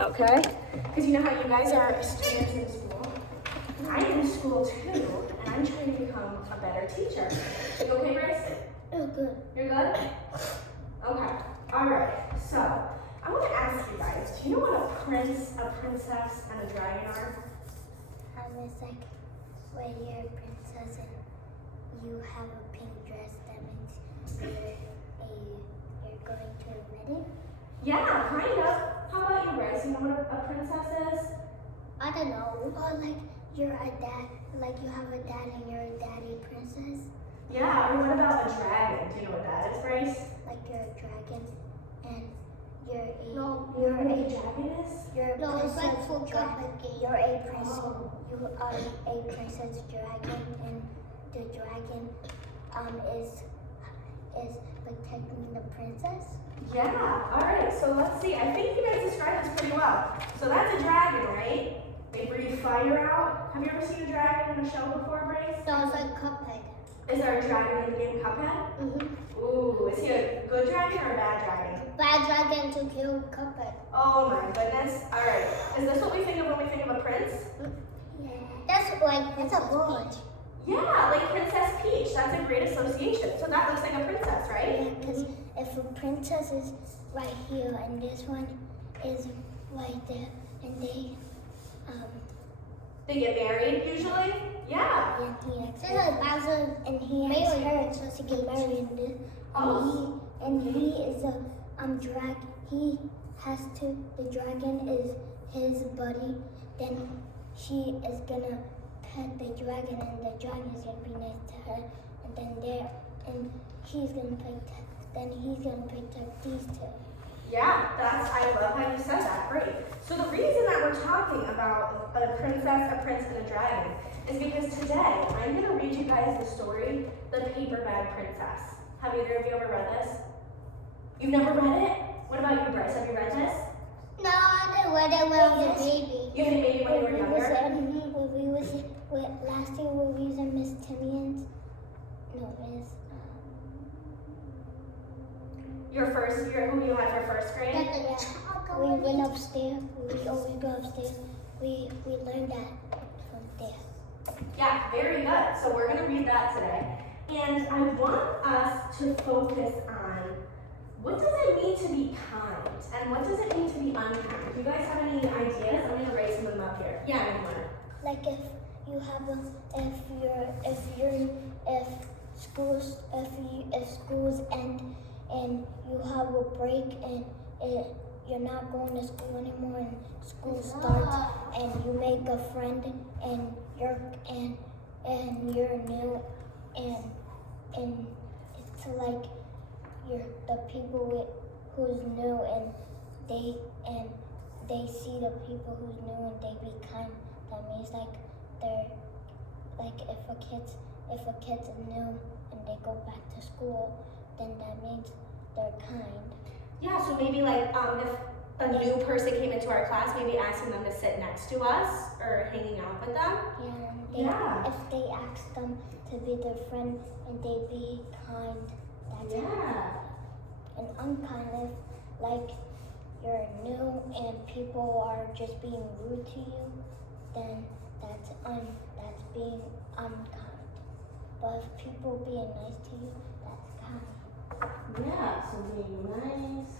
Okay? Because you know how you guys are students in school. I'm in school too, and I'm trying to become a better teacher. You okay, Grace? Oh, good. You're good? Okay. All right. So I want to ask you guys, do you know what a prince, a princess, and a dragon are? It's like when you're a princess and you have a pink dress, that means you're going to a wedding. Yeah, kind of. How about you, Grace? You know what a princess is? I don't know. Or like you're a dad, like you have a dad and you're a daddy princess. Yeah, or what about a dragon? Do you know what that is, Grace? Like you're a dragon and you're a You're a dragon is? You're a princess dragon. You're a princess. You are a princess dragon, and the dragon is protecting the princess. Yeah, all right, so let's see. I think you guys described this pretty well. So that's a dragon, right? They breathe fire out. Have you ever seen a dragon in a show before, Grace? So it's like Cuphead. Is there a dragon in the game Cuphead? Mm-hmm. Ooh, is he a good dragon or a bad dragon? Bad dragon to kill Cuphead. Oh my goodness. All right, is this what we think of when we think of a prince? Yeah. That's like, it's a boy. Yeah, like Princess Peach. That's a great association. So that looks like a princess, right? Yeah, because if a princess is right here and this one is right there, and they They get married usually? Yeah. and he asks her, and he asks her to get married, and this, and he is a drag. He has to. The dragon is his buddy. Then she is gonna pet the dragon, and the dragon is gonna be nice to her, and he's gonna protect. Then he's gonna protect these two. Yeah, I love how you said that. Great. So the reason that we're talking about a princess, a prince, and a dragon is because today I'm going to read you guys the story, The Paper Bag Princess. Have either of you ever read this? You've never read it? What about you, Bryce? Have you read this? No, I didn't read it when I was a baby. You did maybe when you were younger? Last year we was in Miss Timian's. No, Miss. Your first year, who you had for first grade? Yeah. We went upstairs. We always go upstairs. We learned that from there. Yeah, very good. So we're going to read that today. And I want us to focus on what does it mean to be kind and what does it mean to be unkind? Do you guys have any ideas? I'm going to write some of them up here. Yeah, anyone? Like if you have if schools end and you have a break and you're not going to school anymore and school starts and you make a friend and you're new and it's like you're the people who's new and they see the people who's new and they be kind. That means like they're like if a kid's new and they go back to school, then that means they're kind. Yeah, so maybe like if a new person came into our class, maybe asking them to sit next to us or hanging out with them. Yeah, if they ask them to be their friend and they be kind, that's Yeah. And unkind if like you're new and people are just being rude to you, then that's being unkind. But if people being nice to you, that's kind. Yeah, so being nice.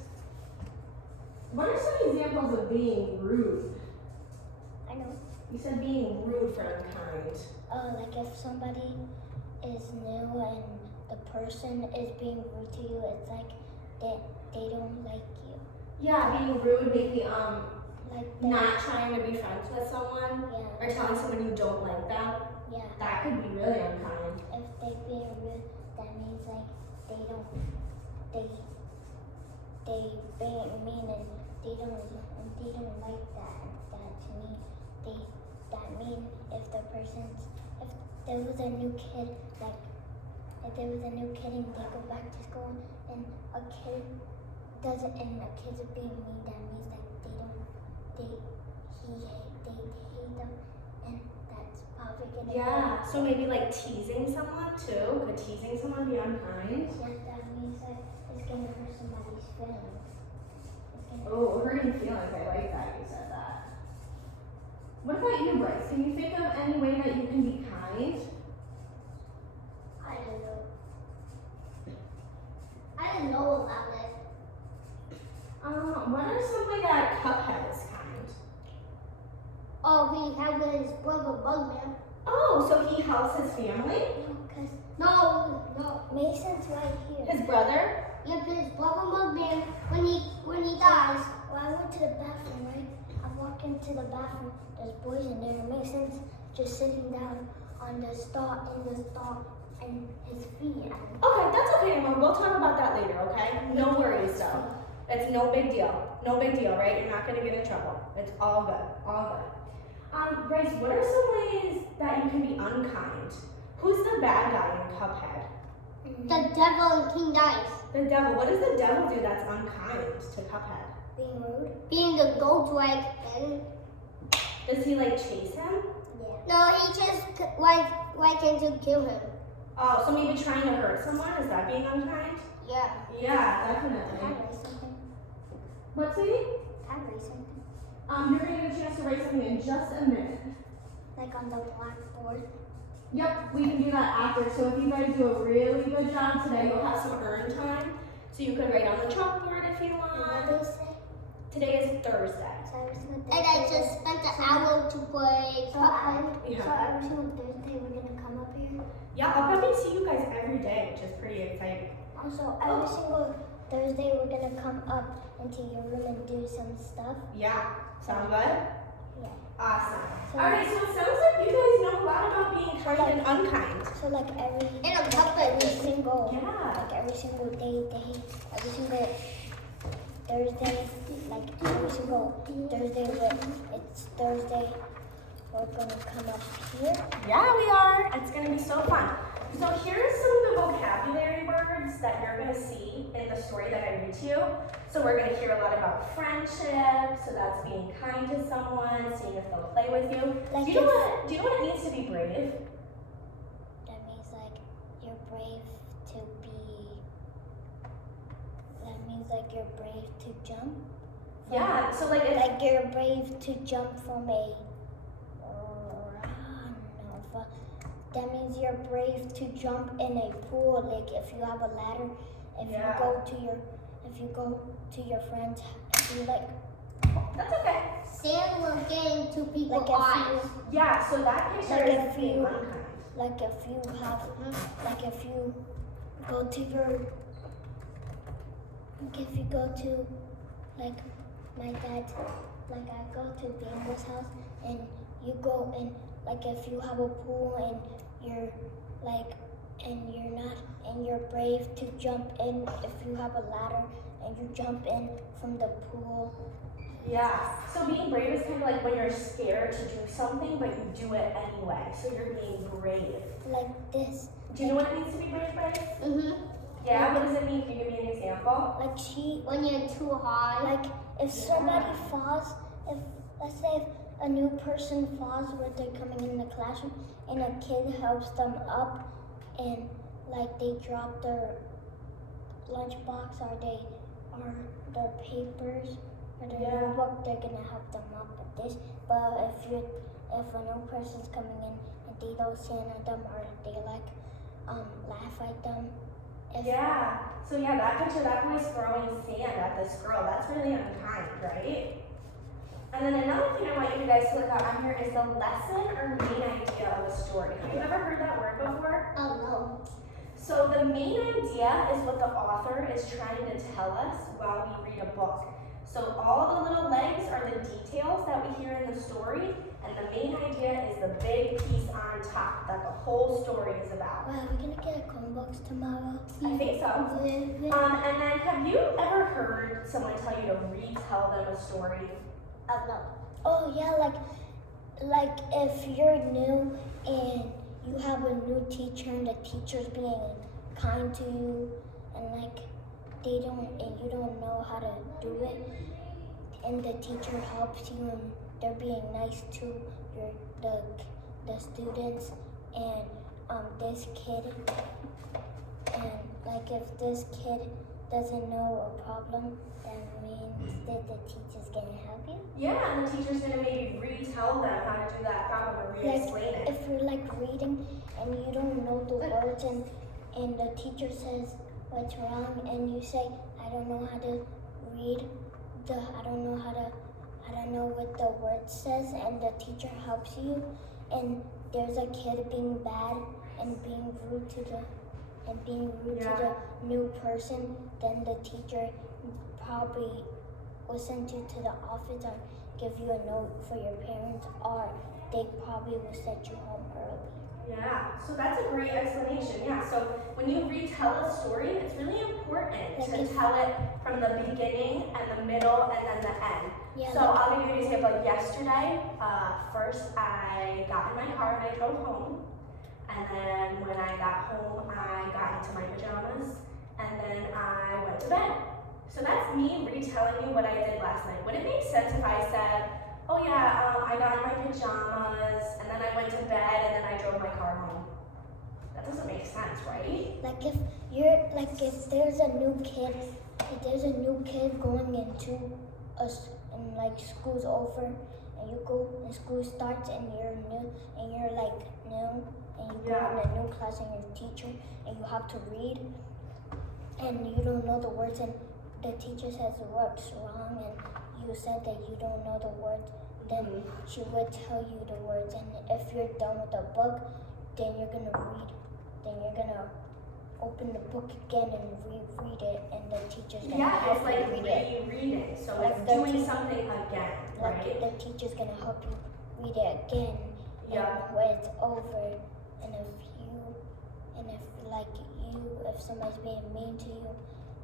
What are some examples of being rude? I know. You said being rude for unkind. Like if somebody is new and the person is being rude to you, it's like they don't like you. Yeah, being rude, maybe Like not trying to be friends with someone Yeah. or telling someone you don't like them. Yeah. That could be really unkind. If they being rude, that means like they being mean and they don't like that to me. That mean if there was a new kid and they go back to school and a kid doesn't and the kids are being mean, that means like they hate them and that's probably gonna Yeah, so maybe like teasing someone too. Could teasing someone be unkind? Yeah, that means that it's gonna hurt somebody's feelings. Oh, hurting feelings. I like that you said. about you, Bryce? Can you think of any way that you can be kind? I don't know. I don't know about it. What are some way that Cuphead is kind? Oh, he helped his brother Bugman. Oh, so he helps his family? No. Mason's right here. His brother? Yeah, his brother Bugman, when he dies. Well, I went to the bathroom, right? I walked into the bathroom. There's boys in there. Mason's just sitting down on the stall, and his feet. Okay, that's okay, Emma. We'll talk about that later, okay? No worries, though. It's no big deal. No big deal, right? You're not gonna get in trouble. It's all good. All good. Bryce, what are some ways that you can be unkind? Who's the bad guy in Cuphead? The devil and King Dice. The devil. What does the devil do that's unkind to Cuphead? Being rude. Being the gold dragon. Does he like chase him? Yeah. No, he just wanted to kill him. Oh, so maybe trying to hurt someone? Is that being unkind? Yeah. Yeah, definitely. Can I write something? What, sweetie? Can I write something? You're gonna get a chance to write something in just a minute. Like on the blackboard. Yep, we can do that after. So if you guys do a really good job today, you'll have some earn time. So you can write on the chalkboard if you want. And what do you say? Today is Thursday. So every single Thursday. And I just spent an hour to play Cuphead. Yeah. So every single Thursday we're gonna come up here. Yeah, I'll probably see you guys every day, which is pretty exciting. Also, every single Thursday we're gonna come up into your room and do some stuff. Yeah, sound good? Yeah. Awesome. So All right, so it sounds like you guys know a lot about being kind and unkind. So like every single Yeah. every single day, every single Thursday, like every single Thursday when it's Thursday, we're gonna come up here. Yeah, we are. It's gonna be so fun. So here's some of the vocabulary words that you're gonna see in the story that I read to you. So we're gonna hear a lot about friendship. So that's being kind to someone, seeing if they'll play with you. Like Do you know what it means to be brave? That means like you're brave to be. That means like you're brave to jump. Yeah. So like if Like you're brave to jump from a. That means you're brave to jump in a pool. Like if you have a ladder, if Yeah. you go to your friends, if you like. that's okay. Sand will get into people's Like eyes. Yeah. So that picture Like is if being you- unkind. Like if you have, like if you go to your, like if you go to, like my dad, like I go to Daniel's house and you go in, like if you have a pool and you're like, and you're brave to jump in if you have a ladder and you jump in from the pool. Yeah. So being brave is kind of like when you're scared to do something, but you do it anyway. So you're being brave. Like this. Do you know what it means to be brave, Bryce? Mm-hmm. Yeah. What does it mean? Can you give me an example? Like when you're too high. Like if somebody falls, if let's say if a new person falls where they're coming in the classroom and a kid helps them up and like they drop their lunchbox or their papers or their Yeah. notebook, they're gonna help them up with this. But if a new person's coming in and they don't stand at them or they like laugh at them. Yeah. So yeah, that picture, that boy's throwing sand at this girl. That's really unkind, right? And then another thing I want you guys to look at on here is the lesson or main idea of the story. Have you ever heard that word before? Oh no. So the main idea is what the author is trying to tell us while we read a book. So all the little legs are the details that we hear in the story, and the main idea is the big piece on top that the whole story is about. Wow, we're gonna get a Chromebooks tomorrow. I think so. And then have you ever heard someone tell you to retell them a story? Oh no. Oh yeah, like if you're new and you have a new teacher and the teacher's being kind to you and like you don't know how to do it and the teacher helps you and they're being nice to the students and this kid and like if this kid doesn't know a problem, that means that the teacher's gonna help you. Yeah, and the teacher's gonna maybe retell them how to do re-explain it. If you're like reading and you don't know the words and the teacher says what's wrong and you say, I don't know how to read I don't know what the word says, and the teacher helps you, and there's a kid being bad and being rude to the new person, then the teacher probably will send you to the office or give you a note for your parents, or they probably will send you home early. Yeah, so that's a great explanation. Yeah, so when you retell a story, it's really important to tell it from the beginning and the middle and then the end. Yeah, so I'll give you an example. Like yesterday, first I got in my car and I drove home. And then when I got home, I got into my pajamas. And then I went to bed. So that's me retelling you what I did last night. Would it make sense if I said, oh yeah, I got in my pajamas, and then I went to bed, and then I drove my car home? That doesn't make sense, right? If there's a new kid going into and like school's over, and you go and school starts and you're new and you go in a new class and your teacher and you have to read and you don't know the words and the teacher says what's wrong and you said that you don't know the words, then she would tell you the words, and if you're done with the book, then you're gonna read. Then you're gonna open the book again and reread it, and the teacher's gonna help it's like you read it. rereading. So Like it's doing something again, Like right? the teacher's gonna help you read it again. Yeah. And when it's over, and if somebody's being mean to you,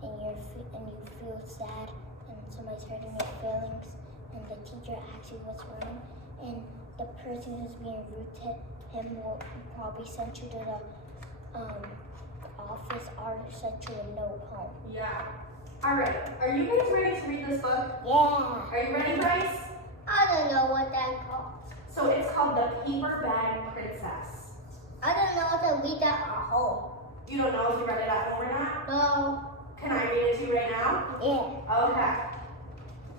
and you feel sad, and somebody's hurting your feelings, and the teacher asks you what's wrong, and the person who's being rude to him will probably send you to the office or send you a note home. Yeah. All right. Are you guys ready to read this book? Yeah. Are you ready, Bryce? I don't know what that's called. So it's called The Paper Bag Princess. I don't know how to read that at home. You don't know if you read it at home or not? No. Can I read it to you right now? Yeah. Okay.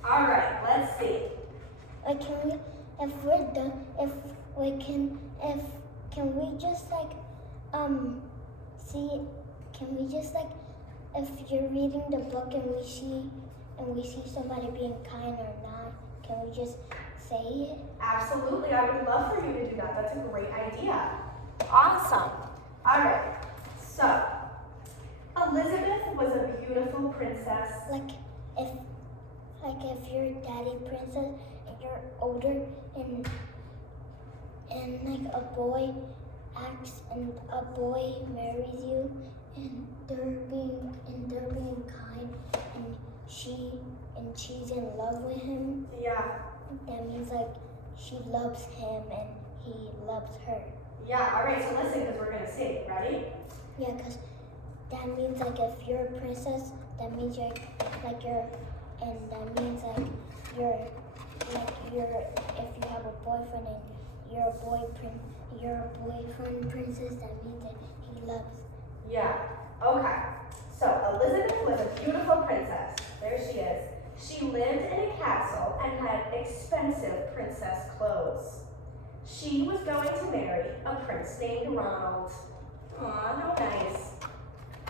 All right. Let's see. Like, if we're done, can we just if you're reading the book and we see somebody being kind or not, can we just say it? Absolutely. I would love for you to do that. That's a great idea. Awesome. All right. So, Elizabeth was a beautiful princess. Like if you're a daddy princess and you're older and like a boy acts and a boy marries you and they're being kind and she's in love with him. Yeah. That means like she loves him and he loves her. Yeah. All right. So listen, because we're gonna see. Ready? Yeah, because that means like if you're a princess, that means if you have a boyfriend and you're a boyfriend princess, that means that he loves. Yeah. Okay. So Elizabeth was a beautiful princess. There she is. She lived in a castle and had expensive princess clothes. She was going to marry a prince named Ronald. Aw, how nice.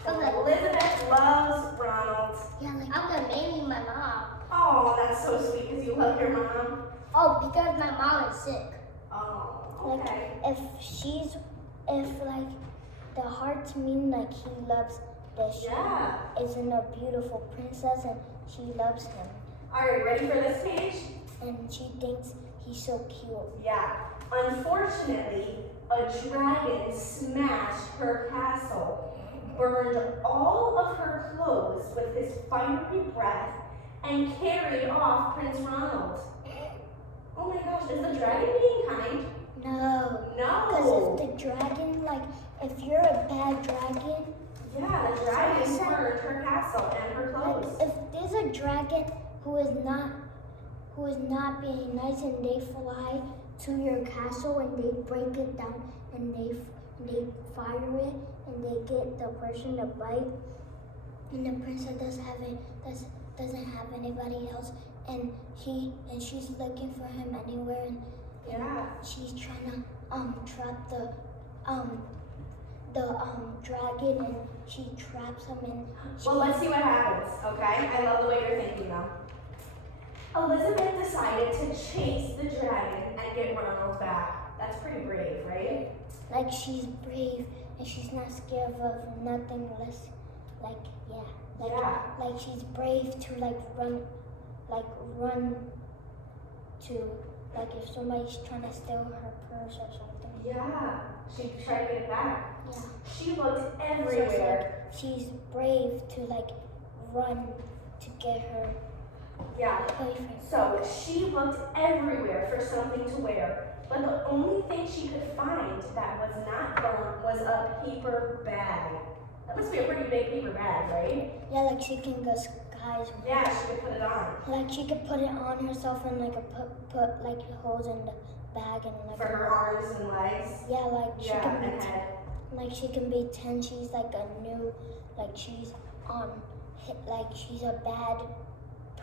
Elizabeth loves Ronald. Yeah, like I'm gonna marry my mom. Oh, that's so sweet because you love your mom. Oh, because my mom is sick. Oh, okay. Like if like the hearts mean like he loves that she isn't a beautiful princess and she loves him. All right, ready for this page? And she thinks he's so cute. Yeah. Unfortunately, a dragon smashed her castle, burned all of her clothes with his fiery breath, and carried off Prince Ronald. Oh my gosh, is the dragon being kind? No. No. Because if the dragon, like, if you're a bad dragon. Yeah, the dragon burned her castle and her clothes. If there's a dragon who is not being nice and they fly to your castle and they break it down and they fire it and they get the person to bite and the princess doesn't have anybody else and she's looking for him anywhere Yeah. She's trying to trap the dragon, and she traps him, and Well, let's see what happens, okay? I love the way you're thinking though. Elizabeth decided to chase the dragon and get Ronald back. That's pretty brave, right? like she's brave and she's not scared of nothing less. Like Yeah. like she's brave to run to like if somebody's trying to steal her purse or something. Yeah. She tried to get it back. Yeah. She looked So it's everywhere. like she's brave to like run to get her Yeah. boyfriend. So she looked everywhere for something to wear, but the only thing she could find that was not burnt was a paper bag. That must be a pretty big paper bag, right? Yeah, like she can go skies. Yeah, she could put it on. Like she could put it on herself and like put like holes in the bag and like For her arms and legs. yeah, like she Yeah, can and be head. like she can be 10. She's like a new like she's like she's a bad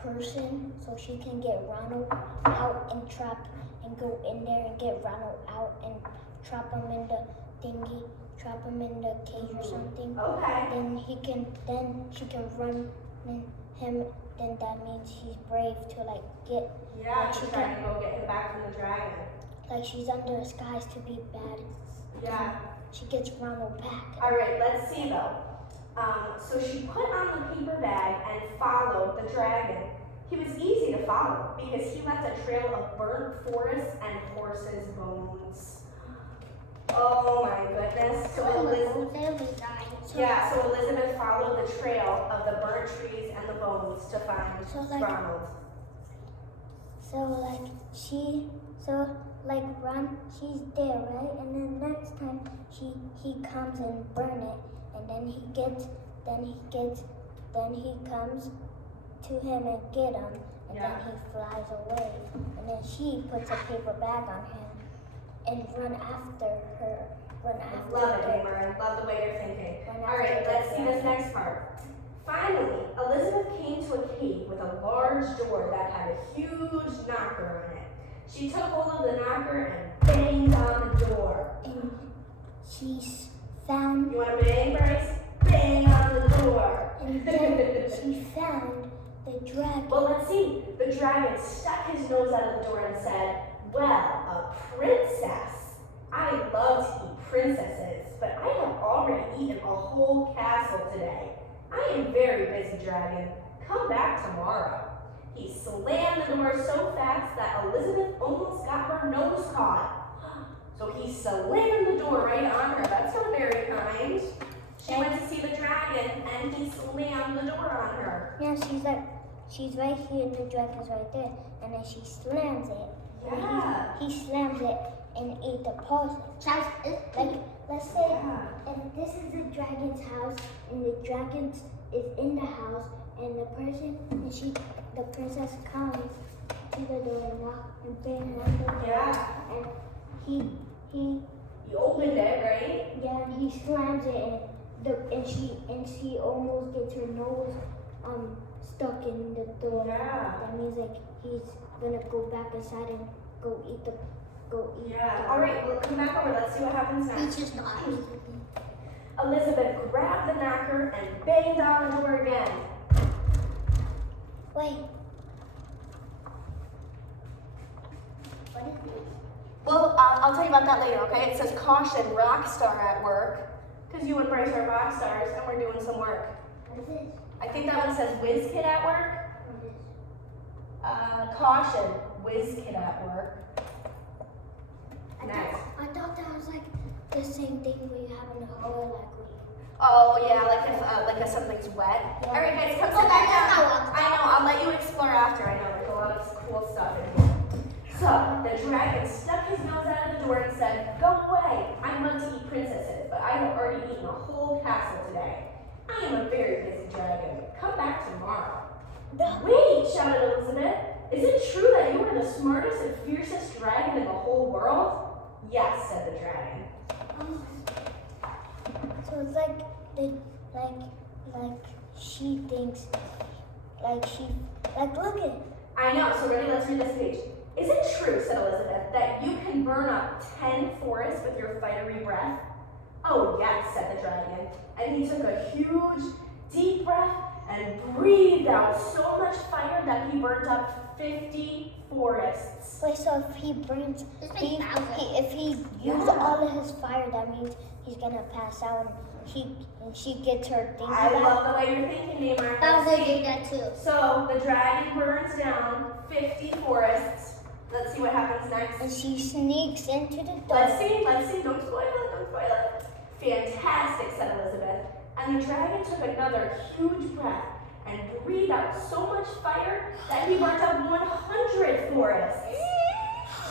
person, so she can get Ronald out and trap and go in there and get Ronald out and trap him in the thingy, trap him in the cage or something. Okay. Then she can run him. Then that means she's brave to like get Yeah, Like she's she trying to go get him back from the dragon. like she's under disguise to be bad. Yeah. She gets Ronald back. All right, let's see though. So she put on the paper bag and followed the dragon. He was easy to follow because he left a trail of burnt forest and horses' bones. Oh my goodness. So Elizabeth followed the trail of the burnt trees and the bones to find So, like- Ronald. Ron, she's there, right? And then next time he comes and burn it, and then he comes to him and get him, and Yeah. then he flies away, and then she puts a paper bag on him and run after her. Love it, Amber. I love the way you're thinking. Run All right, after let's the see this next part. Finally, Elizabeth came to a cave with a large door that had a huge knocker on it. She took hold of the knocker and banged on the door. And she's found, You want to bang, Bryce? Bang on the door. and then she found the dragon. Well, let's see. The dragon stuck his nose out of the door and said, "Well, a princess. I love to eat princesses, but I have already eaten a whole castle today. I am very busy, dragon. Come back tomorrow." He slammed the door so fast that Elizabeth almost got her nose caught. So he slammed the door right on her. That's not very kind. She went to see the dragon and he slammed the door on her. Yeah, she's right here, and the dragon's right there, and then she slams it. Yeah. He slams it and ate the paws. Like, let's say, Yeah. if this is the dragon's house, and the dragon is in the house, and the princess comes to the door and knock and bang on the door, Yeah. and he You opened it, right? yeah, and he slams it, and she almost gets her nose stuck in the door. Yeah. That means like he's gonna go back inside and go eat. Yeah. All right, well, come back over. Let's see what happens next. just not. Elizabeth grabbed the knocker and banged on the door again. Wait. What is this? Well, I'll tell you about that later, okay? It says caution, rock star at work. Because you and Bryce are rock stars and we're doing some work. What is this? I think that one says whiz kid at work. What is this? Caution, whiz kid at work. Next. I thought that was like the same thing we have in the hallway, like we. Oh yeah, like if something's wet. Yeah. All right, guys, come Oh, sit back that's down. not I know. I'll let you explore after. I know there's a lot of cool stuff in here. So the dragon stuck his nose out of the door and said, "Go away! I love to eat princesses, but I have already eaten a whole castle today. I am a very busy dragon. Come back tomorrow." Wait! Shouted Elizabeth. "Is it true that you are the smartest and fiercest dragon in the whole world?" "Yes," said the dragon. So it's like she thinks like look at. I know. So ready? Let's read this page. Is it true, said Elizabeth, that you can burn up 10 forests with your fiery breath? Oh, yes, said the dragon. And he took a huge, deep breath and breathed out so much fire that he burnt up 50 forests. Wait, so if he burns, It's like thousands. if he uses all of his fire, that means he's gonna pass out and she gets her thing I back. love the way you're thinking, Neymar. I Let's was gonna see. do that too. So the dragon burns down 50 forests. Let's see what happens next. And she sneaks into the door. Let's see. Don't spoil it. Fantastic, said Elizabeth. And the dragon took another huge breath and breathed out so much fire that he burnt up 100 forests.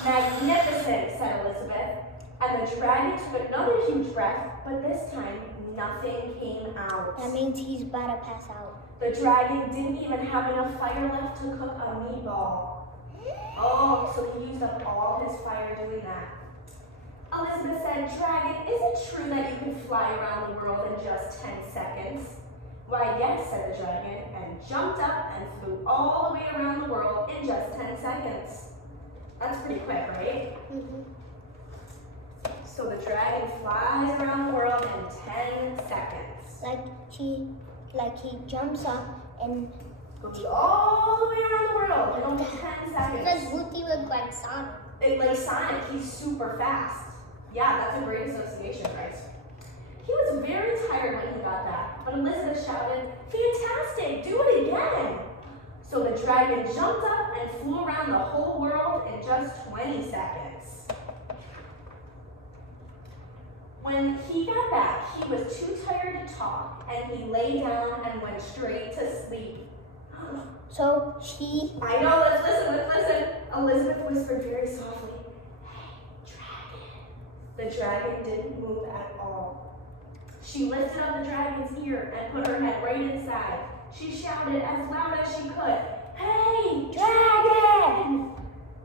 Magnificent, said Elizabeth. And the dragon took another huge breath, but this time nothing came out. That means he's about to pass out. The dragon didn't even have enough fire left to cook a meatball. Oh, so he used up all his fire doing that. Elizabeth said, Dragon, is it true that you can fly around the world in just 10 seconds? Why, yes, said the dragon, and jumped up and flew all the way around the world in just 10 seconds. That's pretty quick, right? Mm-hmm. So the dragon flies around the world in 10 seconds. Like he jumps up and Goes all the way around the world in only 10 seconds. Because Wooty looked like Sonic. Like Sonic, he's super fast. Yeah, that's a great association, Bryce. He was very tired when he got that, but Elizabeth shouted, Fantastic, do it again! So the dragon jumped up and flew around the whole world in just 20 seconds. When he got back, he was too tired to talk, and he lay down and went straight to sleep. so she I know, let's listen. Elizabeth whispered very softly, Hey, dragon. The dragon didn't move at all. She lifted up the dragon's ear and put her head right inside. She shouted as loud as she could, Hey, dragon!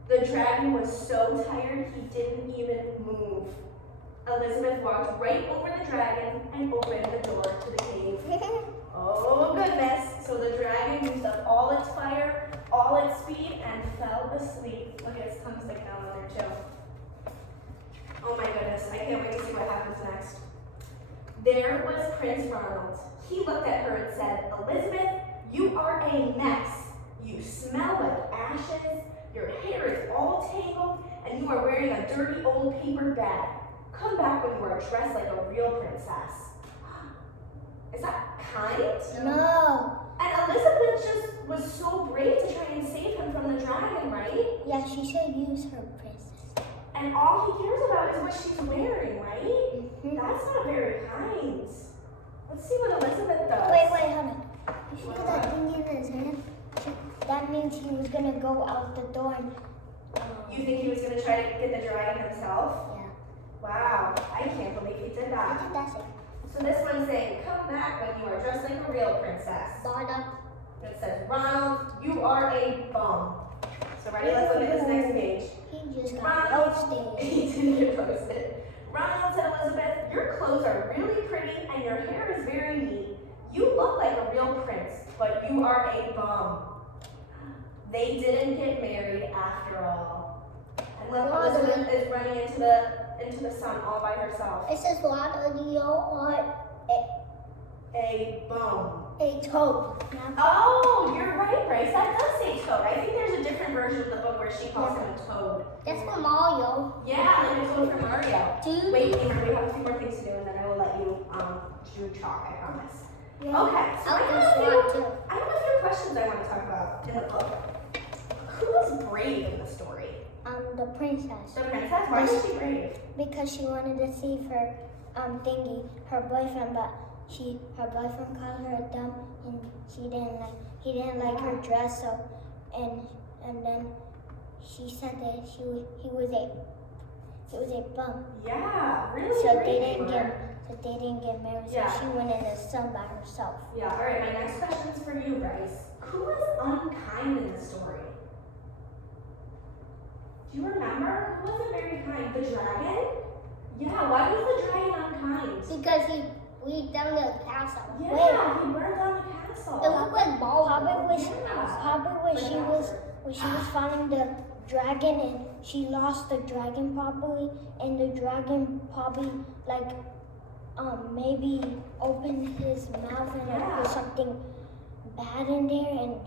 The dragon was so tired he didn't even move. Elizabeth walked right over the dragon and opened the door to the cave. Oh goodness, so the dragon used up all its fire, all its speed, and fell asleep. Look at his tongue sticking out on there too. Oh my goodness, I can't wait to see what happens next. There was Prince Ronald. He looked at her and said, Elizabeth, you are a mess. You smell like ashes, your hair is all tangled, and you are wearing a dirty old paper bag. Come back when you are dressed like a real princess. Is that kind? no. And Elizabeth just was so brave to try and save him from the dragon, right? Yeah, she should use her princess. And all he cares about is what she's wearing, right? Mm-hmm. That's not very kind. Let's see what Elizabeth does. Wait, hold on. You see that thing in his hand? That means he was gonna go out the door and. You think he was going to try to get the dragon himself? Yeah. Wow, I can't believe he did What that. did that say? So this one's saying, come back when you are dressed like a real princess. Sonic. It says, Ronald, you are a bum. So ready, let's look at this next page. He just got Ronald, roasted. he didn't get roasted. Ronald said, Elizabeth, your clothes are really pretty and your hair is very neat. You look like a real prince, but you are a bum. They didn't get married after all. And look, Elizabeth is running into the sun all by herself. It says water, you are A bum. A toad. Oh, you're right, Bryce. That does say toad. I think there's a different version of the book where she calls him a toad. That's for Mario. Yeah, like a toad from Mario. Dude. Wait, Amber, we have a few more things to do, and then I will let you do chalk. I promise. Yeah. Okay, so I'll I do have sword too. a few questions I want to talk about in the book. Who was brave in the story? The princess. The princess. Why was she brave? Because she wanted to save her thingy, her boyfriend, but her boyfriend called her dumb and he didn't like her dress, so and then she said that he was a bum. Yeah, really So brave. they didn't Amber. get married, Yeah. so she went in the sun by herself. Yeah, all right, my next question is for you, Bryce. Who was unkind in the story? Do you remember? Who wasn't very kind? The dragon? Yeah, why was the dragon unkind? Because he we down the castle. Yeah, he burned down the castle. It looked like balls. Probably Yeah. when she was finding the dragon, and she lost the dragon probably, and the dragon probably like maybe opened his mouth and like, Yeah. put something bad in there, and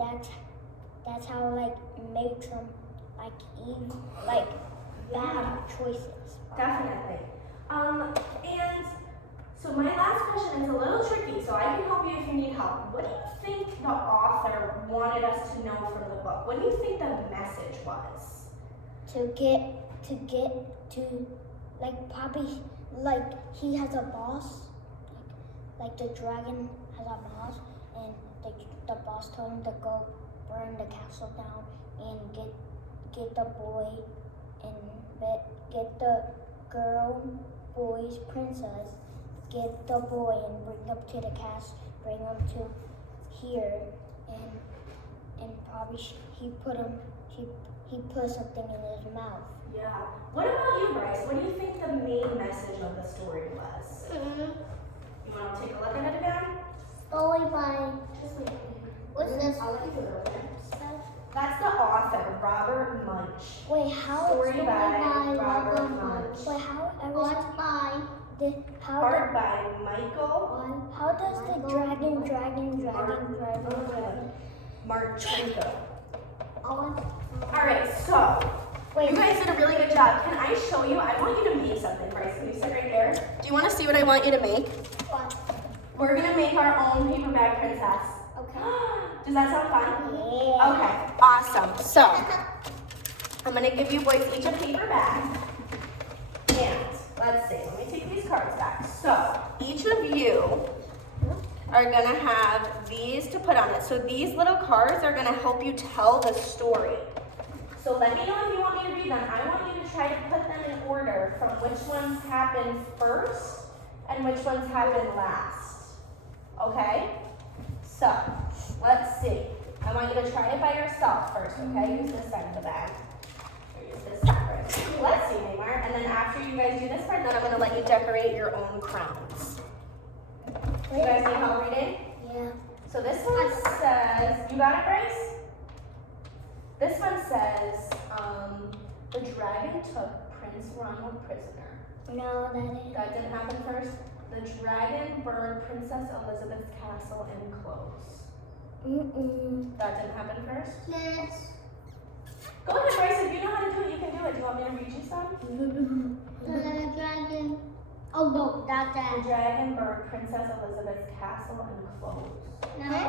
that's how like makes him like evil, like bad choices. Definitely. And so my last question is a little tricky, so I can help you if you need help. What do you think the author wanted us to know from the book? What do you think the message was? To get to like probably like he has a boss, like the dragon has a boss, and the boss told him to go burn the castle down and get the boy and get the girl, boy's princess, get the boy and bring them to the castle, bring them to here, and probably he put something in his mouth. Yeah. What about you, Bryce? What do you think the main message of the story was? You want to take a look at it again? Story by. What's this? I'll let you do it, okay? That's the author, Robert Munsch. Wait, how? Story by by Robert Robert Munsch. Wait, how? What by? Art by Michael How does the dragon? Marchenko. Oh, Alright, so Wait, you guys did a really good job. Can I show you? I want you to make something, Bryce. Can you sit right there? Do you want to see what I want you to make? what? We're gonna make our own paper bag princess. Okay. Does that sound fun? yeah. Okay, awesome. So I'm gonna give you boys each a paper bag. And let's see, let me take these cards back. So each of you are gonna have these to put on it. So these little cards are gonna help you tell the story. So let me know if you want me to read them. I want you to try to put them in order from which ones happen first and which ones happen last. Okay? So let's see. I want you to try it by yourself first, okay? Use this side of the bag. Or use this side right. Let's see, Neymar. And then after you guys do this part, then I'm gonna let you decorate your own crowns. You guys need help reading? Yeah. So this one says, you got it, Bryce? This one says, the dragon took Prince Ronald prisoner. No, that is. That didn't happen first. The dragon burned Princess Elizabeth's castle and clothes. That didn't happen first. Yes. Go ahead, Bryce. If you know how to do it, you can do it. Do you want me to read you some? The dragon. Oh no, not The that. dragon burned Princess Elizabeth's castle and clothes. No.